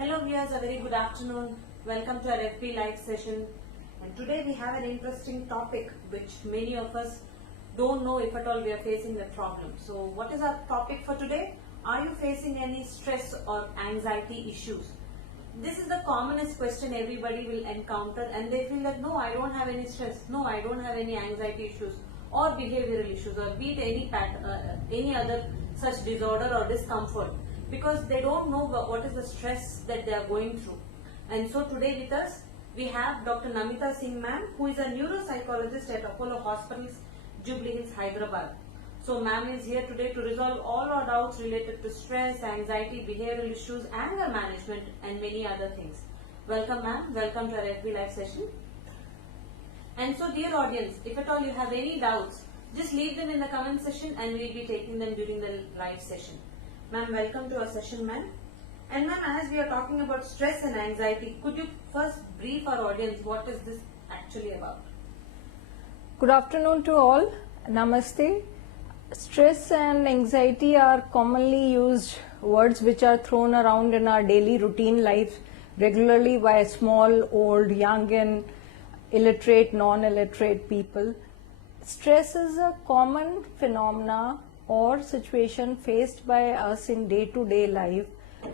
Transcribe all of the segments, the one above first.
Hello viewers, a very good afternoon. Welcome to our FB live session. And today we have an interesting topic which many of us don't know if at all we are facing the problem. So what is our topic for today? Are you facing any stress or anxiety issues? This is the commonest question everybody will encounter, and they feel that no, I don't have any stress, no, I don't have any anxiety issues or behavioral issues or be it any other such disorder or discomfort, because they don't know what is the stress that they are going through. And so today with us we have Dr. Namita Singh ma'am, who is a neuropsychologist at Apollo Hospitals, Jubilee, Hyderabad. So ma'am is here today to resolve all our doubts related to stress, anxiety, behavioral issues, anger management and many other things. Welcome ma'am, welcome to our FB live session. And so dear audience, if at all you have any doubts, just leave them in the comment section and we will be taking them during the live session. Ma'am, welcome to our session ma'am. And ma'am, as we are talking about stress and anxiety, could you first brief our audience what is this actually about? Good afternoon to all. Namaste. Stress and anxiety are commonly used words which are thrown around in our daily routine life regularly by small, old, young and illiterate, non-illiterate people. Stress is a common phenomena or situation faced by us in day-to-day life,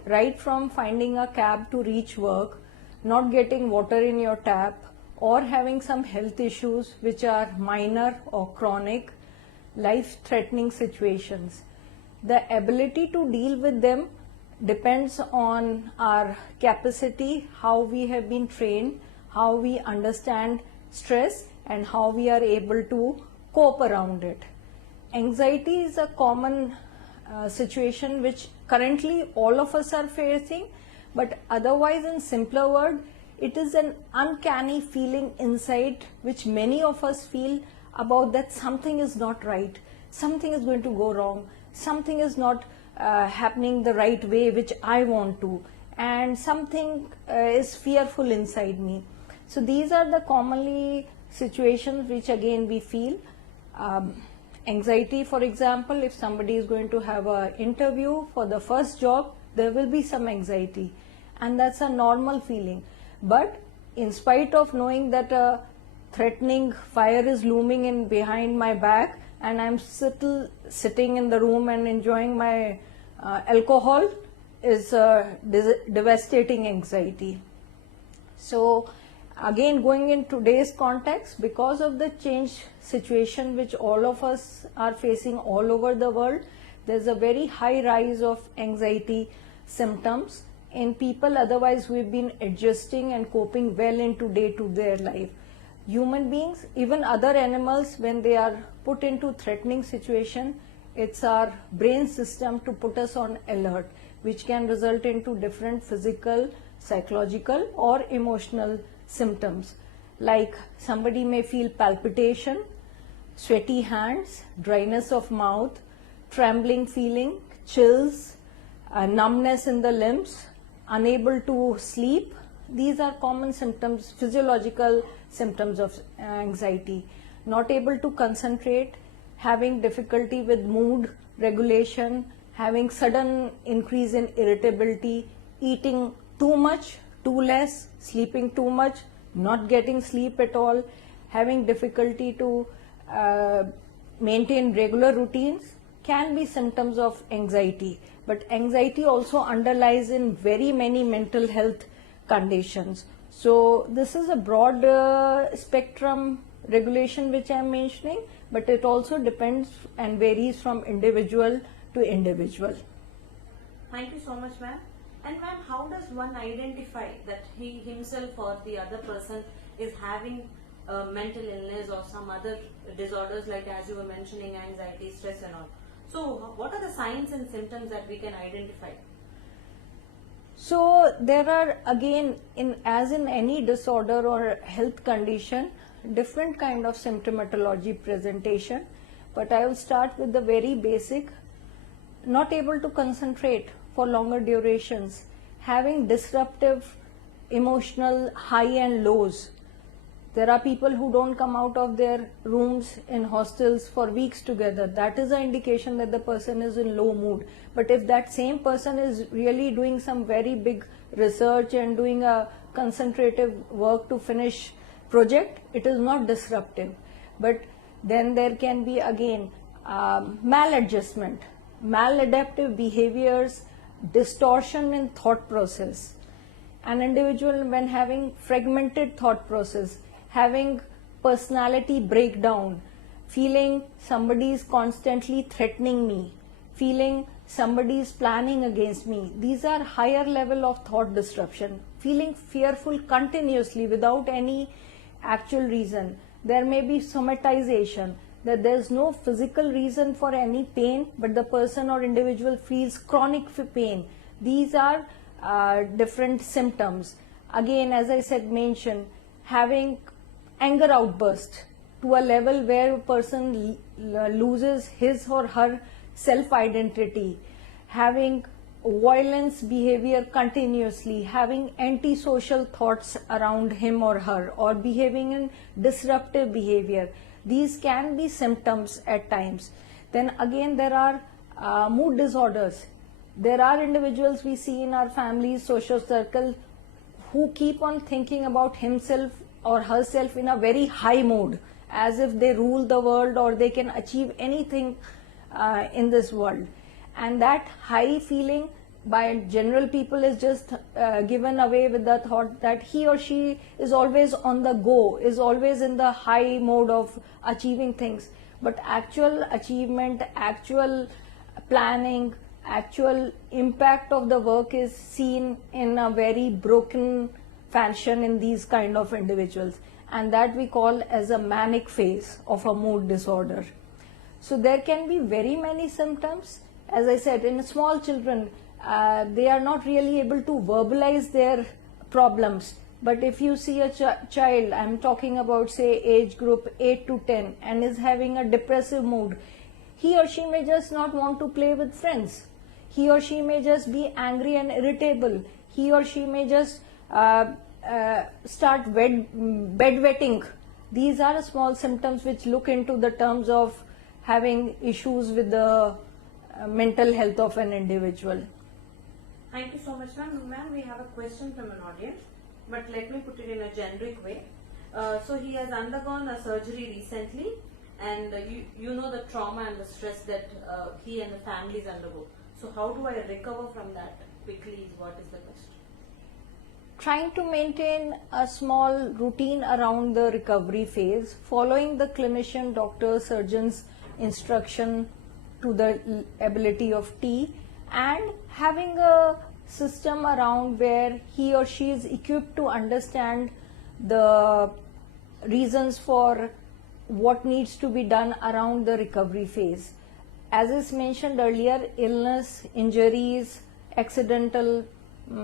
right from finding a cab to reach work, not getting water in your tap, or having some health issues which are minor or chronic, life-threatening situations. The ability to deal with them depends on our capacity, how we have been trained, how we understand stress and how we are able to cope around it. Anxiety is a common situation which currently all of us are facing, but otherwise in simpler word, it is an uncanny feeling inside which many of us feel about that something is not right, something is going to go wrong, something is not happening the right way which I want to, and something is fearful inside me. So these are the commonly situations which again we feel. Anxiety, for example, if somebody is going to have an interview for the first job, there will be some anxiety, and that's a normal feeling. But in spite of knowing that a threatening fire is looming in behind my back and I'm sitting in the room and enjoying my alcohol, is devastating anxiety. So again, going in today's context, because of the change situation which all of us are facing all over the world, there's a very high rise of anxiety symptoms in people otherwise we've been adjusting and coping well into day-to-day life. Human beings, even other animals, when they are put into threatening situation, it's our brain system to put us on alert, which can result into different physical, psychological or emotional symptoms, like somebody may feel palpitation, sweaty hands, dryness of mouth, trembling feeling, chills, numbness in the limbs, unable to sleep. These are common symptoms, physiological symptoms of anxiety. Not able to concentrate, having difficulty with mood regulation, having sudden increase in irritability, eating too much, too less, sleeping too much, not getting sleep at all, having difficulty to maintain regular routines can be symptoms of anxiety. But anxiety also underlies in very many mental health conditions. So this is a broad spectrum regulation which I am mentioning, but it also depends and varies from individual to individual. Thank you so much ma'am. And ma'am, how does one identify that he himself or the other person is having a mental illness or some other disorders, like as you were mentioning, anxiety, stress and all? So what are the signs and symptoms that we can identify? So there are, again, as in any disorder or health condition, different kind of symptomatology presentation, but I will start with the very basic. Not able to concentrate for longer durations, having disruptive emotional high and lows, There are people who don't come out of their rooms in hostels for weeks together. That is an indication that the person is in low mood. But if that same person is really doing some very big research and doing a concentrative work to finish project, it is not disruptive. But then there can be again maladjustment, maladaptive behaviors, distortion in thought process. An individual, when having fragmented thought process, having personality breakdown, feeling somebody is constantly threatening me, feeling somebody is planning against me, these are higher level of thought disruption. Feeling fearful continuously without any actual reason. There may be somatization, that there is no physical reason for any pain, but the person or individual feels chronic pain. These are different symptoms. Again, as I said, having anger outburst to a level where a person loses his or her self-identity, having violence behavior continuously, having antisocial thoughts around him or her, or behaving in disruptive behavior. These can be symptoms at times. Then again, there are mood disorders. There are individuals we see in our families, social circle, who keep on thinking about himself or herself in a very high mode, as if they rule the world or they can achieve anything in this world. And that high feeling by general people is just given away with the thought that he or she is always on the go, is always in the high mode of achieving things. But actual achievement, actual planning, actual impact of the work is seen in a very broken fashion in these kind of individuals, and that we call as a manic phase of a mood disorder. So there can be very many symptoms. As I said, in small children, they are not really able to verbalize their problems. But if you see a child, I'm talking about say age group 8 to 10, and is having a depressive mood, he or she may just not want to play with friends. He or she may just be angry and irritable. He or she may just start bedwetting. These are small symptoms which look into the terms of having issues with the mental health of an individual. Thank you so much, ma'am. Ma'am, we have a question from an audience, but let me put it in a generic way. So he has undergone a surgery recently, and you know the trauma and the stress that he and the families undergo. So how do I recover from that quickly? What is the question? Trying to maintain a small routine around the recovery phase, following the clinician, doctor, surgeon's instruction to the ability of T, and having a system around where he or she is equipped to understand the reasons for what needs to be done around the recovery phase. As is mentioned earlier, illness, injuries, accidental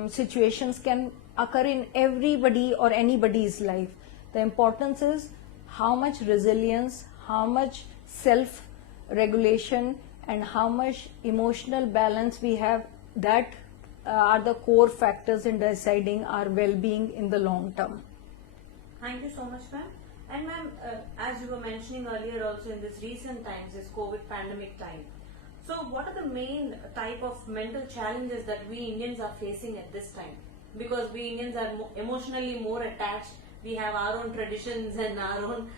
situations can occur in everybody or anybody's life. The importance is how much resilience, how much self-regulation, and how much emotional balance we have. That are the core factors in deciding our well-being in the long term. Thank you so much, ma'am. And ma'am, as you were mentioning earlier also, in this recent times, this COVID pandemic time, so what are the main type of mental challenges that we Indians are facing at this time? Because we Indians are emotionally more attached. We have our own traditions and our own,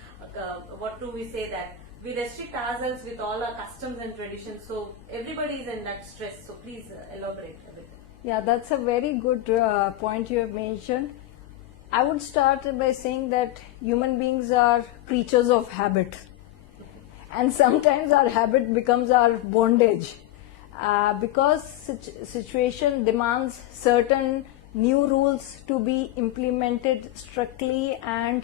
what do we say that? We restrict ourselves with all our customs and traditions. So everybody is in that stress. So please elaborate a bit. Yeah, that's a very good point you have mentioned. I would start by saying that human beings are creatures of habit, and sometimes our habit becomes our bondage because situation demands certain new rules to be implemented strictly and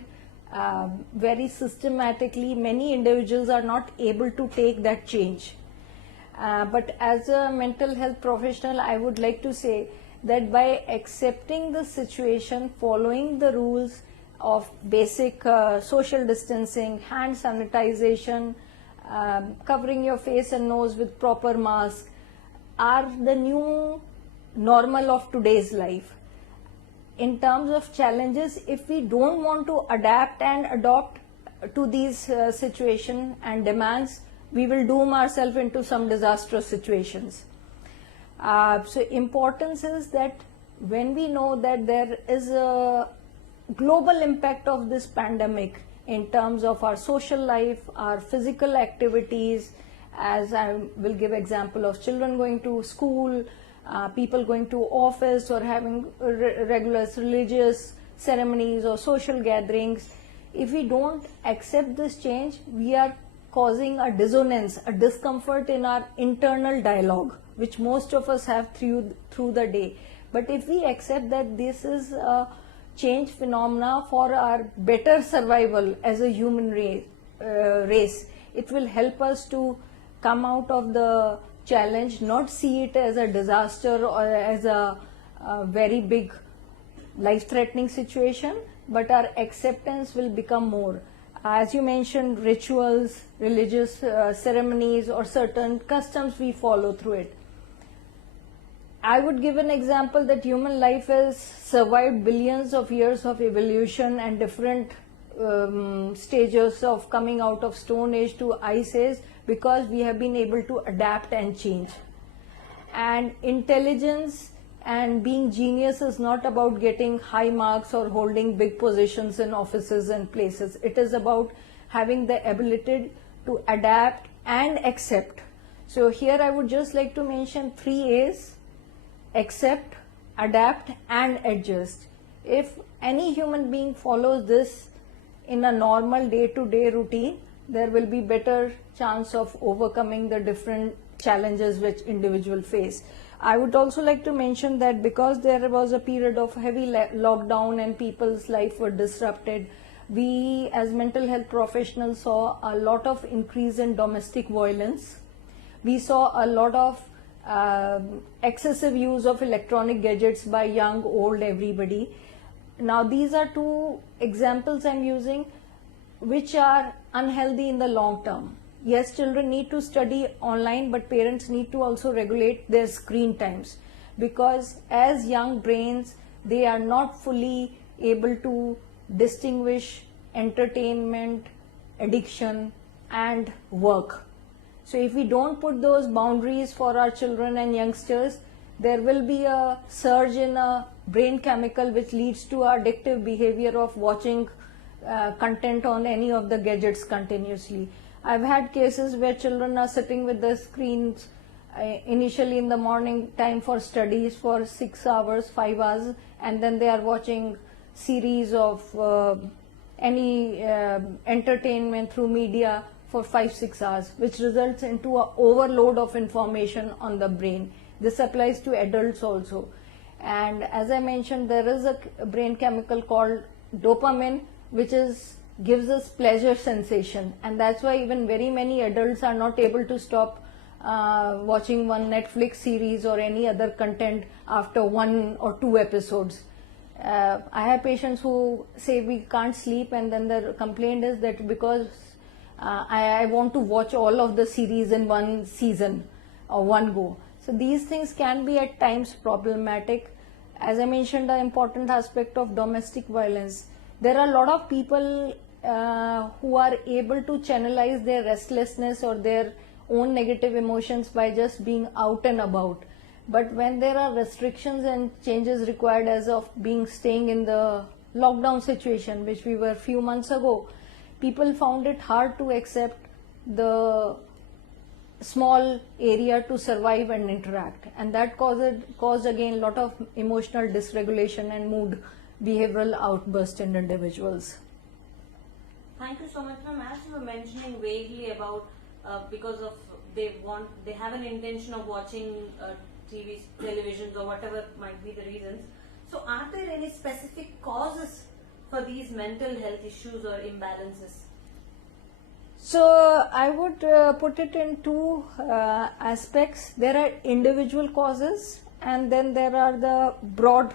very systematically. Many individuals are not able to take that change. But as a mental health professional, I would like to say that by accepting the situation, following the rules of basic social distancing, hand sanitization, covering your face and nose with proper mask, are the new normal of today's life. in terms of challenges, if we don't want to adapt and adopt to these situation and demands, we will doom ourselves into some disastrous situations. So importance is that when we know that there is a global impact of this pandemic in terms of our social life, our physical activities, as I will give example of children going to school, people going to office or having regular religious ceremonies or social gatherings. If we don't accept this change, we are causing a dissonance, a discomfort in our internal dialogue, which most of us have through the day. But if we accept that this is a change phenomena for our better survival as a human race, it will help us to come out of the challenge, not see it as a disaster or as a very big life-threatening situation, but our acceptance will become more. As you mentioned, rituals, religious ceremonies or certain customs we follow through it. I would give an example that human life has survived billions of years of evolution and different stages of coming out of Stone Age to Ice Age because we have been able to adapt and change. And intelligence and being genius is not about getting high marks or holding big positions in offices and places. It is about having the ability to adapt and accept. So here I would just like to mention 3 A's: accept, adapt and adjust. If any human being follows this in a normal day-to-day routine, there will be better chance of overcoming the different challenges which individual face. I would also like to mention that because there was a period of heavy lockdown and people's life were disrupted, we as mental health professionals saw a lot of increase in domestic violence. We saw a lot of excessive use of electronic gadgets by young, old, everybody. Now these are 2 examples I'm using which are unhealthy in the long term. Yes, children need to study online, but parents need to also regulate their screen times, because as young brains, they are not fully able to distinguish entertainment, addiction and work. So if we don't put those boundaries for our children and youngsters, there will be a surge in a brain chemical which leads to addictive behavior of watching content on any of the gadgets continuously. I've had cases where children are sitting with the screens initially in the morning time for studies for 6 hours, 5 hours, and then they are watching series of any entertainment through media for 5-6 hours, which results into an overload of information on the brain. This applies to adults also. And as I mentioned, there is a brain chemical called dopamine, which gives us pleasure sensation, and that's why even very many adults are not able to stop watching one Netflix series or any other content after 1 or 2 episodes. I have patients who say we can't sleep, and then the complaint is that because I want to watch all of the series in one season or one go. So these things can be at times problematic. As I mentioned, the important aspect of domestic violence. There are a lot of people who are able to channelize their restlessness or their own negative emotions by just being out and about. But when there are restrictions and changes required, as of staying in the lockdown situation, which we were a few months ago, people found it hard to accept the small area to survive and interact, and that caused again a lot of emotional dysregulation and mood behavioral outburst in individuals. Thank you so much, ma'am. As you were mentioning vaguely about because of they have an intention of watching TVs, televisions, or whatever might be the reasons. So, are there any specific causes for these mental health issues or imbalances? So I would put it in 2 aspects. There are individual causes, and then there are the broad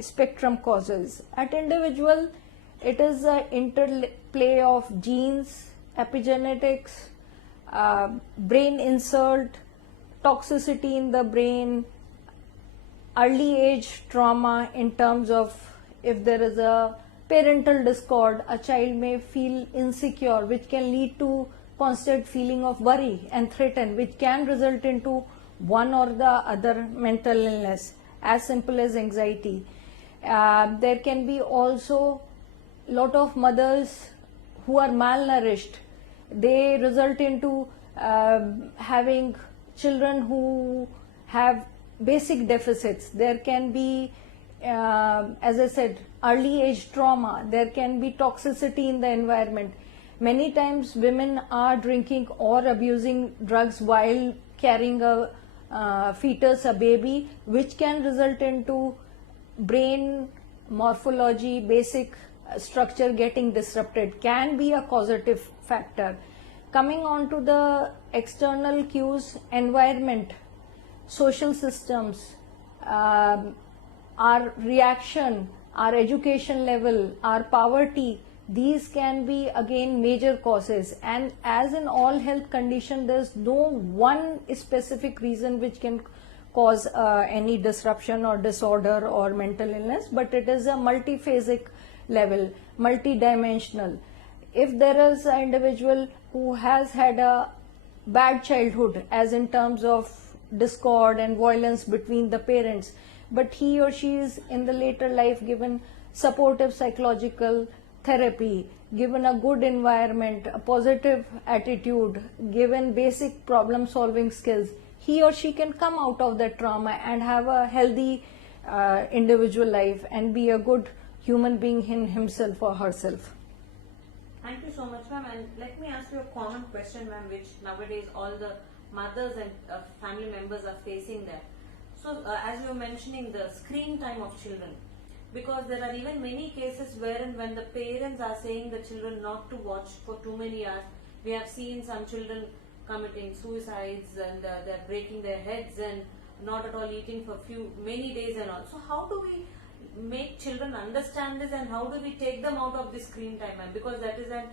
spectrum causes. At individual, it is the interplay of genes, epigenetics, brain insult, toxicity in the brain, early age trauma in terms of if there is a parental discord, a child may feel insecure, which can lead to constant feeling of worry and threaten, which can result into one or the other mental illness, as simple as anxiety. There can be also lot of mothers who are malnourished. They result into having children who have basic deficits. There can be, as I said, early age trauma. There can be toxicity in the environment. Many times women are drinking or abusing drugs while carrying a fetus, a baby, which can result into brain morphology, basic structure getting disrupted, can be a causative factor. Coming on to the external cues, environment, social systems, our reaction, our education level, our poverty, these can be again major causes. And as in all health condition, there's no one specific reason which can cause any disruption or disorder or mental illness, but it is a multiphasic level, multidimensional. If there is an individual who has had a bad childhood, as in terms of discord and violence between the parents, but he or she is in the later life given supportive psychological therapy, given a good environment, a positive attitude, given basic problem solving skills, he or she can come out of that trauma and have a healthy individual life and be a good human being in himself or herself. Thank you so much, ma'am. And let me ask you a common question, ma'am, which nowadays all the mothers and family members are facing that. So, as you were mentioning, the screen time of children, because there are even many cases wherein when the parents are saying the children not to watch for too many hours, we have seen some children committing suicides and they're breaking their heads and not at all eating for many days and all. So, how do we make children understand this and how do we take them out of this screen time, ma'am? Because that is an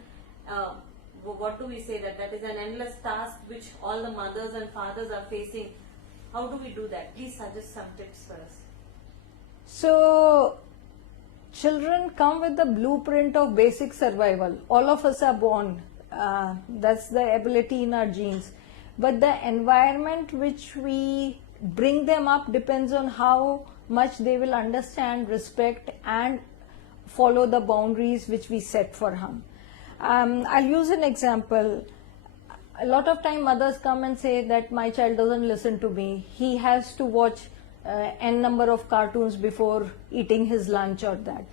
what do we say, that is an endless task which all the mothers and fathers are facing. How do we do that? Please suggest some tips for us. So, children come with the blueprint of basic survival. All of us are born. That's the ability in our genes. But the environment which we bring them up depends on how much they will understand, respect, and follow the boundaries which we set for him. I'll use an example. A lot of time mothers come and say that my child doesn't listen to me. He has to watch n number of cartoons before eating his lunch or that.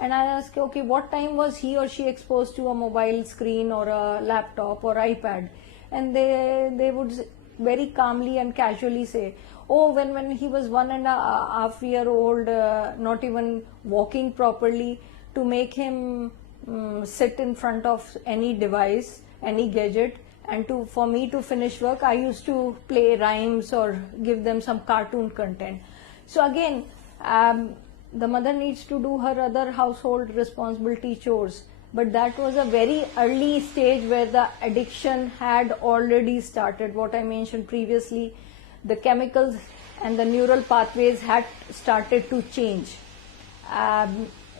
And I ask, okay, what time was he or she exposed to a mobile screen or a laptop or iPad? And they would very calmly and casually say, oh, when he was 1.5 years old, not even walking properly, to make him sit in front of any device, any gadget, and for me to finish work, I used to play rhymes or give them some cartoon content. So again, the mother needs to do her other household responsibility chores, but that was a very early stage where the addiction had already started. What I mentioned previously, the chemicals and the neural pathways had started to change.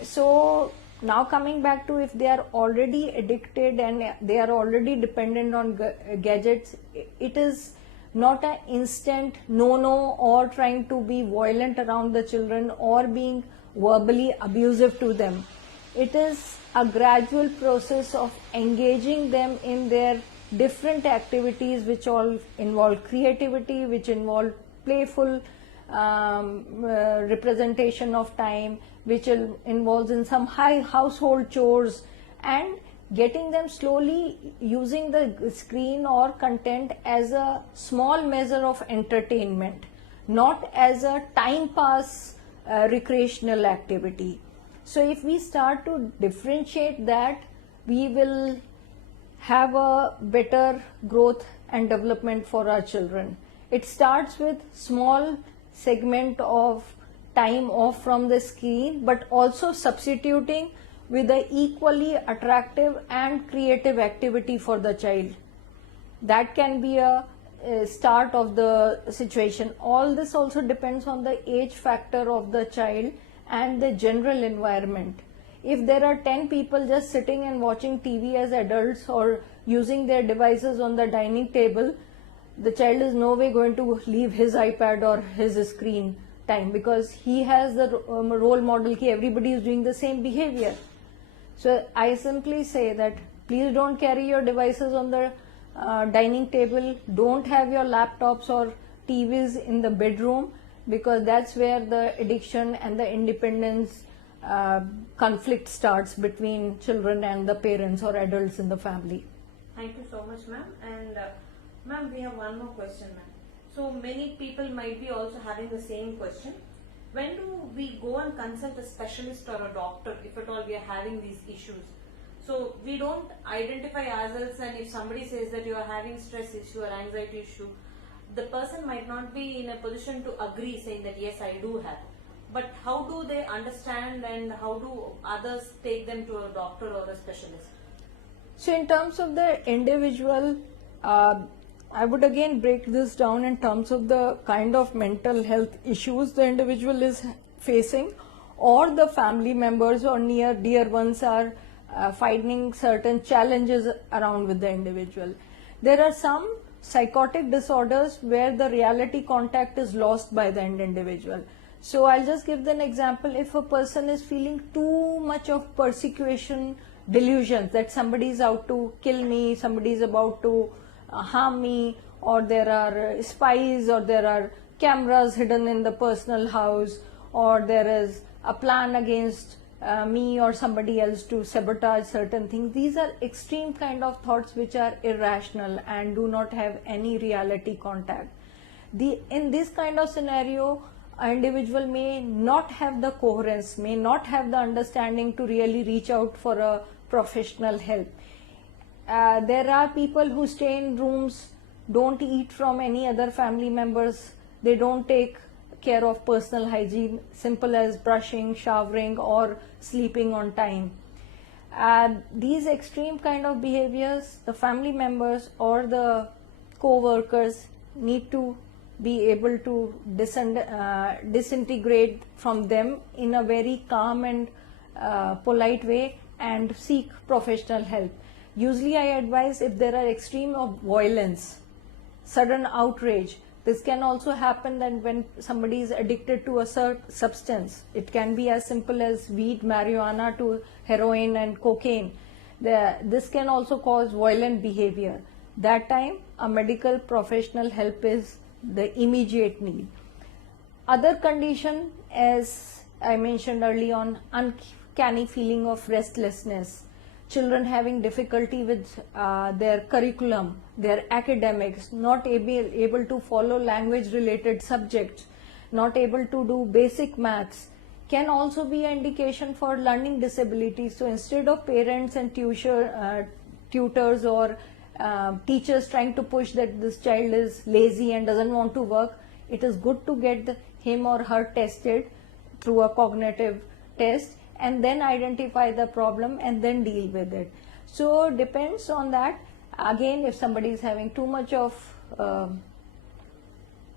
So now coming back to, if they are already addicted and they are already dependent on gadgets, it is not an instant no or trying to be violent around the children or being verbally abusive to them. It is a gradual process of engaging them in their different activities which all involve creativity, which involve playful representation of time, which involves in some high household chores, and getting them slowly using the screen or content as a small measure of entertainment, not as a time pass recreational activity. So if we start to differentiate that, we will have a better growth and development for our children. It starts with small segment of time off from the screen, but also substituting with an equally attractive and creative activity for the child. That can be a start of the situation. All this also depends on the age factor of the child and the general environment. If there are 10 people just sitting and watching TV as adults or using their devices on the dining table, the child is no way going to leave his iPad or his screen time, because he has the role model ki everybody is doing the same behavior. So I simply say that please don't carry your devices on the dining table, don't have your laptops or TVs in the bedroom, because that's where the addiction and the independence conflict starts between children and the parents or adults in the family. Thank you so much, ma'am. And ma'am, we have one more question, ma'am. So many people might be also having the same question. When do we go and consult a specialist or a doctor if at all we are having these issues? So we don't identify ourselves, and if somebody says that you are having stress issue or anxiety issue, the person might not be in a position to agree saying that yes, I do have. But how do they understand, and how do others take them to a doctor or a specialist? So in terms of the individual, I would again break this down in terms of the kind of mental health issues the individual is facing, or the family members or near dear ones are finding certain challenges around with the individual. There are some psychotic disorders where the reality contact is lost by the individual. So I'll just give an example. If a person is feeling too much of persecution delusions, that somebody is out to kill me, somebody is about to harm me, or there are spies, or there are cameras hidden in the personal house, or there is a plan against me or somebody else to sabotage certain things. These are extreme kind of thoughts which are irrational and do not have any reality contact. In this kind of scenario, an individual may not have the coherence, may not have the understanding to really reach out for a professional help. There are people who stay in rooms, don't eat from any other family members, they don't take care of personal hygiene, simple as brushing, showering, or sleeping on time. These extreme kind of behaviors, the family members or the co-workers need to be able to disintegrate from them in a very calm and polite way and seek professional help. Usually I advise, if there are extreme of violence, sudden outrage, this can also happen that when somebody is addicted to a substance. It can be as simple as weed, marijuana to heroin and cocaine. This can also cause violent behavior. That time a medical professional help is the immediate need. Other condition, as I mentioned early on, uncanny feeling of restlessness, children having difficulty with their curriculum, their academics, not able to follow language related subjects, not able to do basic maths, can also be an indication for learning disabilities. So instead of parents and tutors or teachers trying to push that this child is lazy and doesn't want to work, it is good to get him or her tested through a cognitive test and then identify the problem and then deal with it. So depends on that. Again, if somebody is having too much of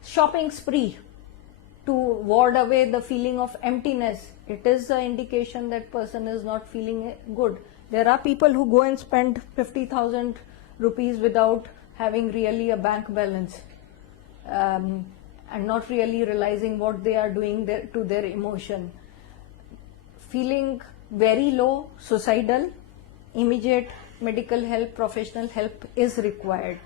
shopping spree to ward away the feeling of emptiness, it is the indication that person is not feeling good. There are people who go and spend 50,000 rupees without having really a bank balance and not really realizing what they are doing to their emotion. Feeling very low, suicidal, immediate medical help, professional help is required.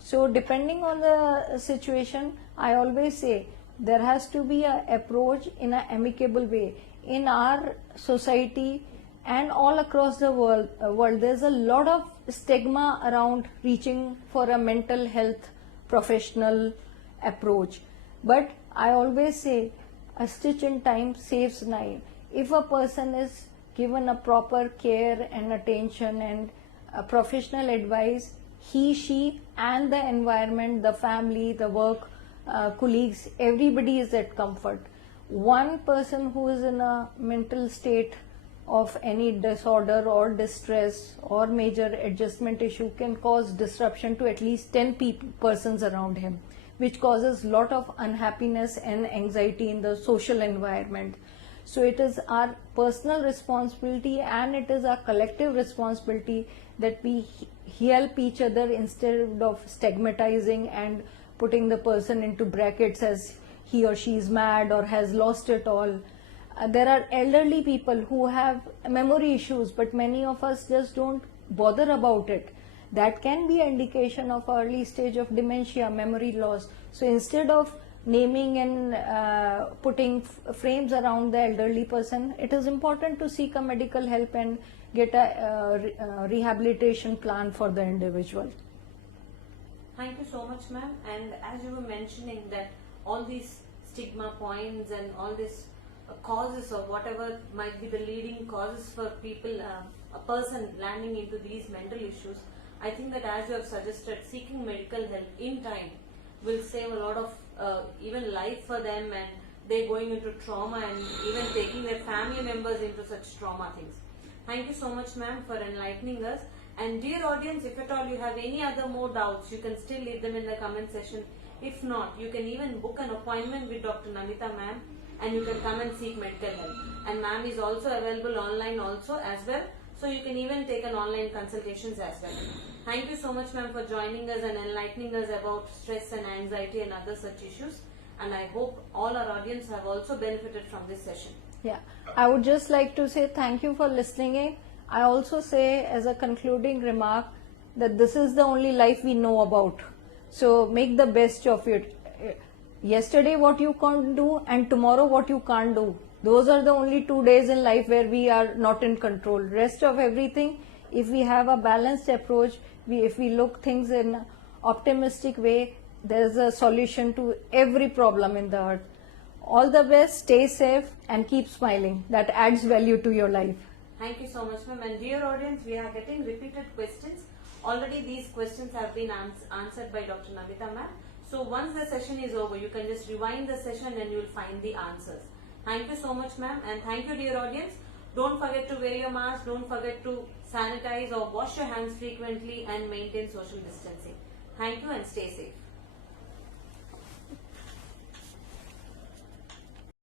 So depending on the situation, I always say there has to be an approach in an amicable way. In our society and all across the world, there's a lot of stigma around reaching for a mental health professional approach. But I always say a stitch in time saves nine. If a person is given a proper care and attention and professional advice, he, she and the environment, the family, the work, colleagues, everybody is at comfort. One person who is in a mental state of any disorder or distress or major adjustment issue can cause disruption to at least 10 persons around him, which causes lot of unhappiness and anxiety in the social environment. So it is our personal responsibility and it is our collective responsibility that we help each other instead of stigmatizing and putting the person into brackets as he or she is mad or has lost it all. There are elderly people who have memory issues, but many of us just don't bother about it. That can be an indication of early stage of dementia, memory loss. So instead of naming and putting frames around the elderly person, it is important to seek a medical help and get a rehabilitation plan for the individual. Thank you so much, ma'am. And as you were mentioning that all these stigma points and all these causes or whatever might be the leading causes for people, a person landing into these mental issues, I think that as you have suggested, seeking medical help in time will save a lot of even life for them, and they going into trauma and even taking their family members into such trauma things. Thank you so much, ma'am, for enlightening us. And dear audience, if at all you have any other more doubts, you can still leave them in the comment section. If not, you can even book an appointment with Dr. Namita, ma'am, and you can come and seek medical help. And ma'am is also available online also as well, so you can even take an online consultations as well. Thank you so much, ma'am, for joining us and enlightening us about stress and anxiety and other such issues. And I hope all our audience have also benefited from this session. Yeah, I would just like to say thank you for listening in. I also say as a concluding remark that this is the only life we know about. So make the best of it. Yesterday what you can't do and tomorrow what you can't do. Those are the only 2 days in life where we are not in control. Rest of everything, if we have a balanced approach, if we look things in an optimistic way, there is a solution to every problem in the earth. All the best, stay safe and keep smiling. That adds value to your life. Thank you so much, ma'am. And dear audience, we are getting repeated questions. Already these questions have been answered by Dr. Namita, ma'am. So once the session is over, you can just rewind the session and you will find the answers. Thank you so much, ma'am. And thank you, dear audience. Don't forget to wear your mask. Don't forget to sanitize or wash your hands frequently and maintain social distancing. Thank you and stay safe.